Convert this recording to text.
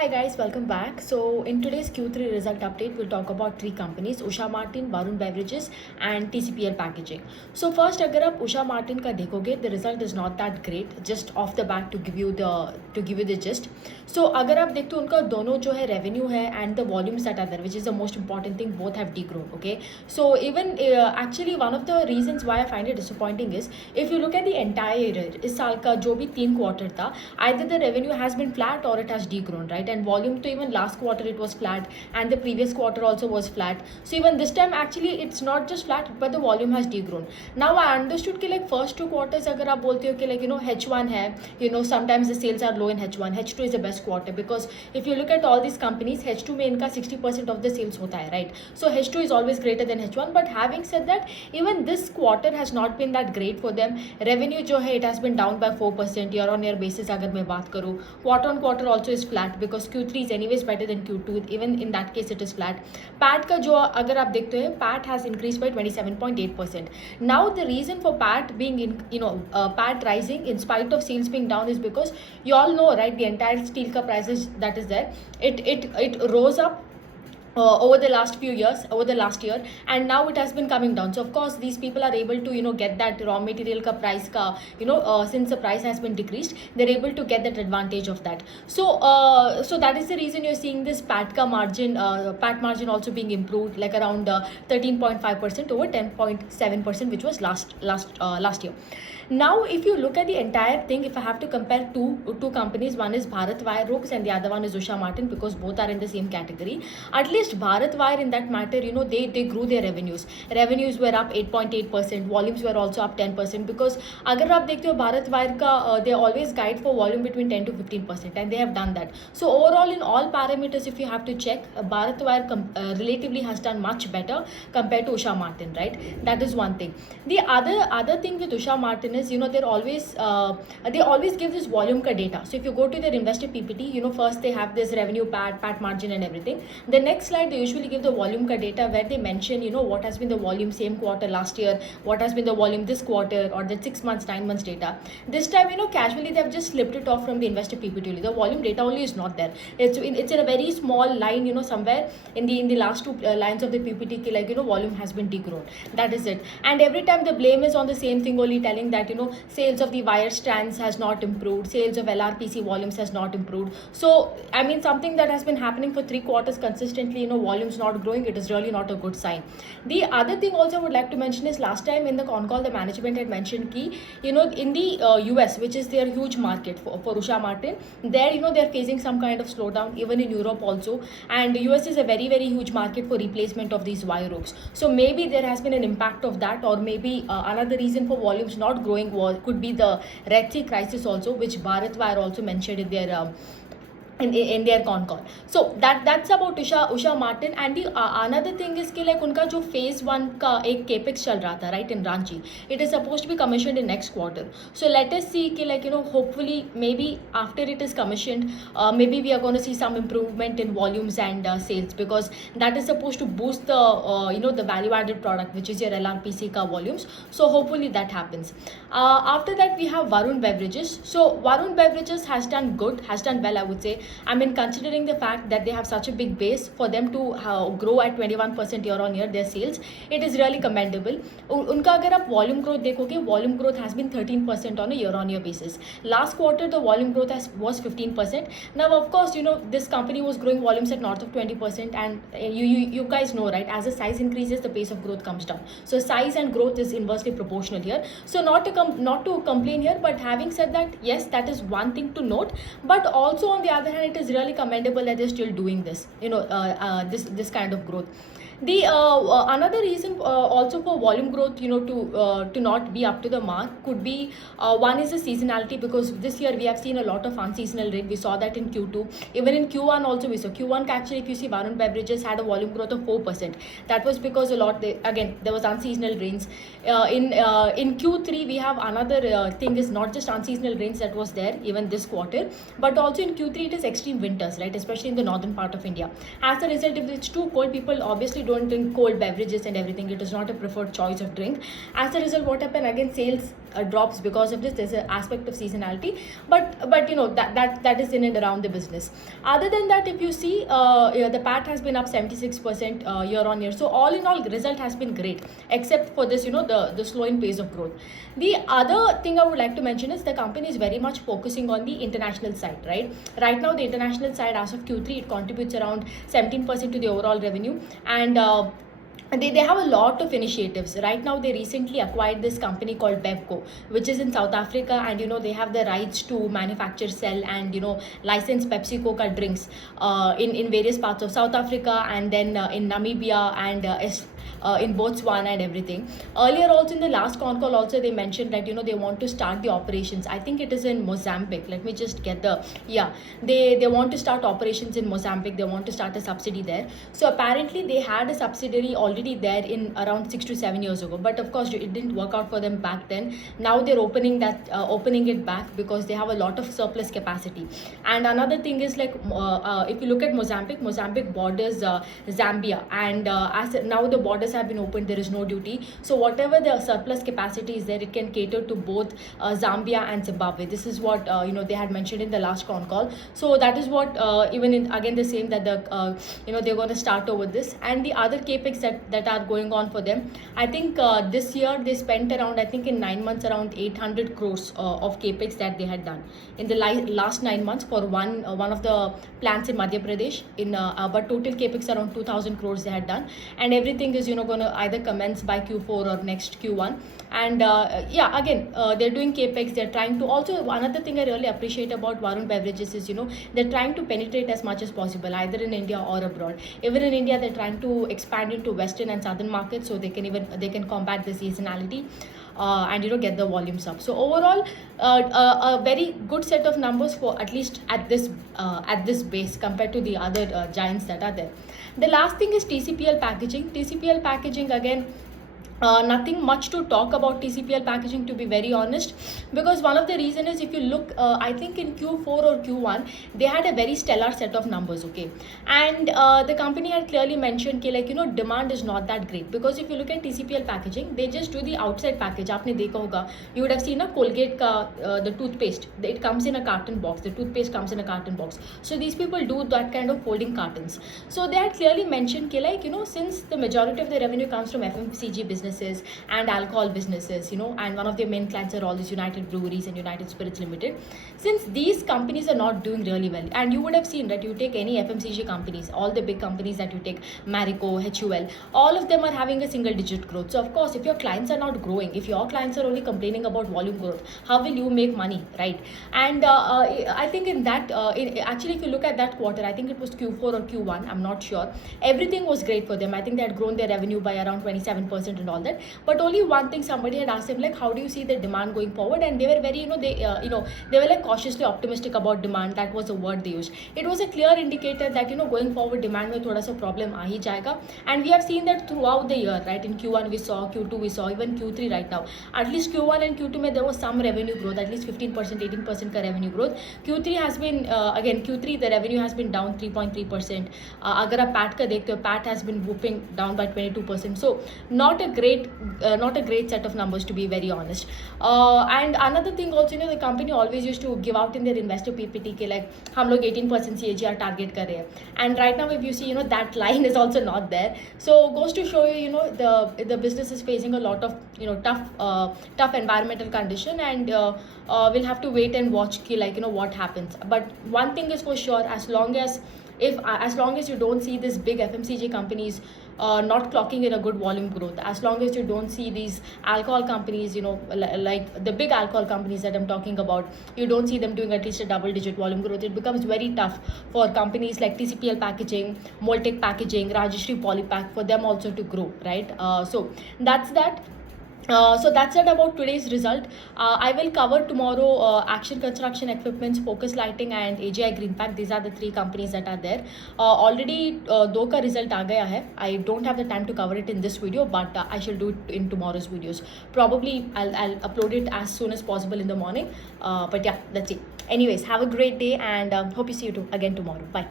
Hi guys, welcome back. So in today's Q3 result update, we'll talk about three companies: Usha Martin, Varun Beverages, and TCPL Packaging. So first, अगर आप Usha Martin का देखोगे, the result is not that great. Just off the bat to give you the gist. So अगर आप देखते हो उनका दोनों जो है revenue है and the volumes that are there, which is the most important thing, both have degrown. Okay, so even actually one of the reasons why I find it disappointing is if you look at the entire year, इस साल का जो भी 3 quarter था, either the revenue has been flat or it has degrown, right? And volume to even last quarter it was flat, and the previous quarter also was flat. So even this time actually it's not just flat, but the volume has degrown. Now I understood कि like first 2 quarters अगर आप बोलते हो कि like H1 है, sometimes the sales are low in H1, H2 is the best quarter, because if you look at all these companies, H2 में इनका 60% of the sales होता है, right? So H2 is always greater than H1. But having said that, even this quarter has not been that great for them. Revenue जो है it has been down by 4% year on year basis अगर मैं बात करूँ. Quarter on quarter also is flat because Q3 is anyways better than Q2. Even in that case it is flat. PAT का जो अगर आप देखते हो, PAT has increased by 27.8%. Now the reason for PAT being PAT rising in spite of sales being down is because you all know, right, the entire steel ka prices that is there, it rose up over the last few years, over the last year, and now it has been coming down. So of course these people are able to get that raw material ka price ka since the price has been decreased, they're able to get that advantage of that. So that is the reason you're seeing this PAT margin also being improved, like around 13.5% over 10.7%, which was last year. Now if you look at the entire thing, if I have to compare two companies, one is Bharat Wire Ropes and the other one is Usha Martin, because both are in the same category. At least Bharat Wire in that matter, they grew their revenues. Revenues were up 8.8%, volumes were also up 10%, because agar aap dekhte ho Bharat Wire ka, they always guide for volume between 10 to 15%, and they have done that. So overall in all parameters, if you have to check, Bharat Wire relatively has done much better compared to Usha Martin, right? That is one thing. The other thing with Usha Martin is, they always give this volume ka data. So if you go to their investor PPT, first they have this revenue, PAT margin and everything. The next slide they usually give the volume ka data, where they mention what has been the volume same quarter last year, what has been the volume this quarter, or the 6 months, 9 months data. This time casually they've just slipped it off from the investor PPT. The volume data only is not there. It's in a very small line, somewhere in the last two lines of the PPT, like volume has been degrown. That is it. And every time the blame is on the same thing, only telling that sales of the wire strands has not improved, sales of LRPC volumes has not improved. So I mean, something that has been happening for 3 quarters consistently, volumes not growing, it is really not a good sign. The other thing also I would like to mention is, last time in the con call the management had mentioned ki in the US, which is their huge market for Usha Martin, there they're facing some kind of slowdown, even in Europe also, and the US is a very very huge market for replacement of these wire ropes. So maybe there has been an impact of that, or maybe another reason for volumes not growing could be the Red Sea crisis also, which Bharat Wire also mentioned in their in their con call. So that's about Usha Martin. And the another thing is कि like उनका जो phase 1 का एक capex चल रहा था, right, in Ranchi, it is supposed to be commissioned in next quarter. So let us see कि like hopefully maybe after it is commissioned, maybe we are going to see some improvement in volumes and sales, because that is supposed to boost the the value added product, which is your LRPC ka volumes. So hopefully that happens. After that we have Varun Beverages. So Varun Beverages has done well, I would say. I mean, considering the fact that they have such a big base, for them to grow at 21% year on year their sales, it is really commendable. उनका अगर आप volume growth देखोगे, volume growth has been 13% on a year on year basis. Last quarter the volume growth was 15%. Now of course this company was growing volumes at north of 20%, and you guys know, right, as the size increases the pace of growth comes down. So size and growth is inversely proportional here. So not to complain here, but having said that, yes, that is one thing to note. But also on the other hand, it is really commendable that they're still doing this, this kind of growth. The another reason also for volume growth to not be up to the mark could be one is the seasonality, because this year we have seen a lot of unseasonal rain. We saw that in Q2, even in Q1 also we saw. Q1 actually, if you see, Varun Beverages had a volume growth of 4%. That was because there was unseasonal rains. In Q3 we have another thing is not just unseasonal rains that was there even this quarter, but also in Q3 it is extreme winters, right, especially in the northern part of India. As a result, if it's too cold, people obviously don't drink cold beverages and everything. It is not a preferred choice of drink. As a result, what happened again, sales drops because of this. There's an aspect of seasonality, but you know that is in and around the business. Other than that, if you see, the PAT has been up 76% year on year. So all in all, result has been great, except for this, you know, the slowing pace of growth. The other thing I would like to mention is the company is very much focusing on the international side, right? Right now, the international side as of Q3, it contributes around 17% to the overall revenue, and they have a lot of initiatives. Right now, they recently acquired this company called Bevco, which is in South Africa, and you know they have the rights to manufacture, sell, and you know license Pepsi Coca drinks in various parts of South Africa, and then in Namibia and in Botswana and everything. Earlier also in the last con call also they mentioned that you know they want to start the operations. I think it is in Mozambique. Let me just get the, yeah, they want to start operations in Mozambique. They want to start a subsidy there. So apparently they had a subsidiary already there in around 6 to 7 years ago, but of course it didn't work out for them back then. Now they're opening it back because they have a lot of surplus capacity. And another thing is like if you look at Mozambique borders Zambia, and as now the borders have been opened, there is no duty. So whatever the surplus capacity is there, it can cater to both Zambia and Zimbabwe. This is what you know they had mentioned in the last con call. So that is what even in again the same that the you know they're going to start over this. And the other capex that are going on for them, I think this year they spent around, I think in 9 months, around 800 crores of capex that they had done in the last 9 months for one of the plants in Madhya Pradesh. In but total capex around 2,000 crores they had done, and everything is you know going to either commence by Q4 or next Q1. And yeah, again they're doing capex. They're trying to also, another thing I really appreciate about Varun Beverages is you know they're trying to penetrate as much as possible either in India or abroad. Even in India they're trying to expand into western and southern markets so they can combat the seasonality and you know get the volumes up. So overall a very good set of numbers for at least at this base compared to the other giants that are there. The last thing is TCPL packaging. TCPL packaging, again, nothing much to talk about TCPL packaging, to be very honest, because one of the reason is if you look I think in Q4 or Q1 they had a very stellar set of numbers, okay, and the company had clearly mentioned कि like you know demand is not that great, because if you look at TCPL packaging, they just do the outside package. आपने देखा होगा, you would have seen a Colgate का the toothpaste, it comes in a carton box, the toothpaste comes in a carton box. So these people do that kind of folding cartons. So they had clearly mentioned कि like you know since the majority of the revenue comes from FMCG business and alcohol businesses, you know, and one of their main clients are all these United Breweries and United Spirits Limited. Since these companies are not doing really well, and you would have seen that you take any FMCG companies, all the big companies that you take, Marico, HUL, all of them are having a single digit growth. So of course, if your clients are not growing, if your clients are only complaining about volume growth, how will you make money, right? And I think in that, actually if you look at that quarter, I think it was Q4 or Q1, I'm not sure, everything was great for them. I think they had grown their revenue by around 27% and all that, but only one thing, somebody had asked them like how do you see the demand going forward, and they were very they were like cautiously optimistic about demand. That was the word they used. It was a clear indicator that you know going forward demand mein thoda sa problem aa hi jayega, and we have seen that throughout the year, right? In Q1 we saw, Q2 we saw, even Q3 right now, at least Q1 and Q2 mein there was some revenue growth, at least 15% 18% ka revenue growth. Q3 has been again Q3 the revenue has been down 3.3%. Agar aap PAT ka dekhte ho, PAT has been whooping down by 22%. So not a great set of numbers, to be very honest. And another thing also, you know, the company always used to give out in their investor PPT ke like hum log 18% CAGR target kar rahe hain, and right now if you see, you know, that line is also not there. So goes to show you, you know, the business is facing a lot of, you know, tough environmental condition, and we'll have to wait and watch ki like you know what happens. But one thing is for sure, as long as you don't see this big FMCG companies not clocking in a good volume growth, as long as you don't see these alcohol companies, you know, like the big alcohol companies that I'm talking about, you don't see them doing at least a double digit volume growth, it becomes very tough for companies like TCPL Packaging, Moltec Packaging, Rajashri Polypack, for them also to grow, right? So that's that. So that's it about today's result. I will cover tomorrow Action Construction Equipments, Focus Lighting, and AGI Greenpack. These are the three companies that are there. Already दो का result आ गया है. I don't have the time to cover it in this video, but I shall do it in tomorrow's videos. Probably I'll upload it as soon as possible in the morning. But yeah, that's it. Anyways, have a great day, and hope you see you again tomorrow. Bye.